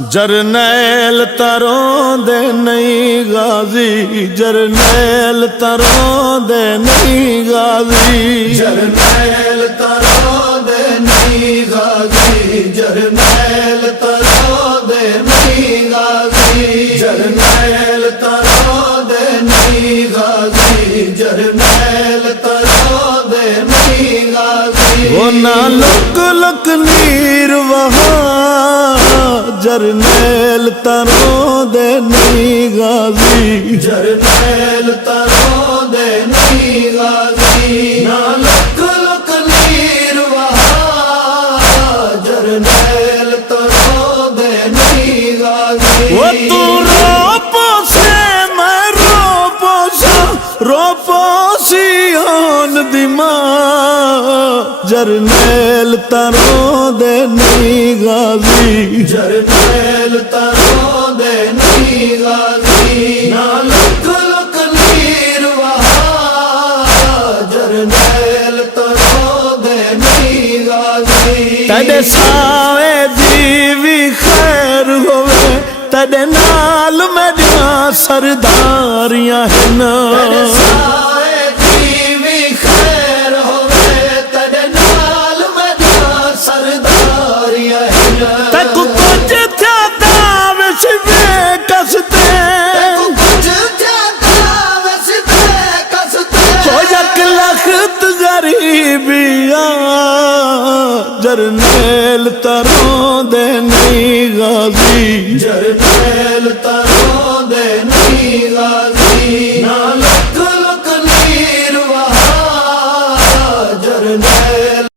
जरनैल तरों दे नहीं गाजी, जरनैल तरों दे नहीं गाजी, जरनैल तरों दे नहीं गाजी, जरनैल तरों दे नहीं गाजी, जरनैल तरों दे नहीं गाजी, जरनैल तरों दे नहीं गाजी। वो ना लुक लुक नीर वहा, जरनैल तरों दे नहीं गाजी, जरनैल तरों दे नहीं गाजी। ना लुक लुक नीर वहा, जरनैल तरों दे नहीं गाजी। वो तू रोपो से मैं रोपो सा, रोपो सी होन दिमा, जरनैल तरों दे नहीं गाजी, जरनैल तरों दे नहीं गाजी। ना लुक लुक नीर वहा, जरनैल तरों दे नहीं गाजी। तेरे सावे दी भी खैर होवे, तेरे नाल मेरिया सरदारियां हैं ना, तेरे साए दी भी खैर होवे, तेरे नाल मेरिया सरदारियां हैं। तकु कुछ थ्यादा विच बेकसते, कुछ ज्यादा वसते कसते, हो यक लखत गरीबिया, जरनैल तरों दे नहीं गाजी, जरनैल तरों दे नहीं गाजी। ना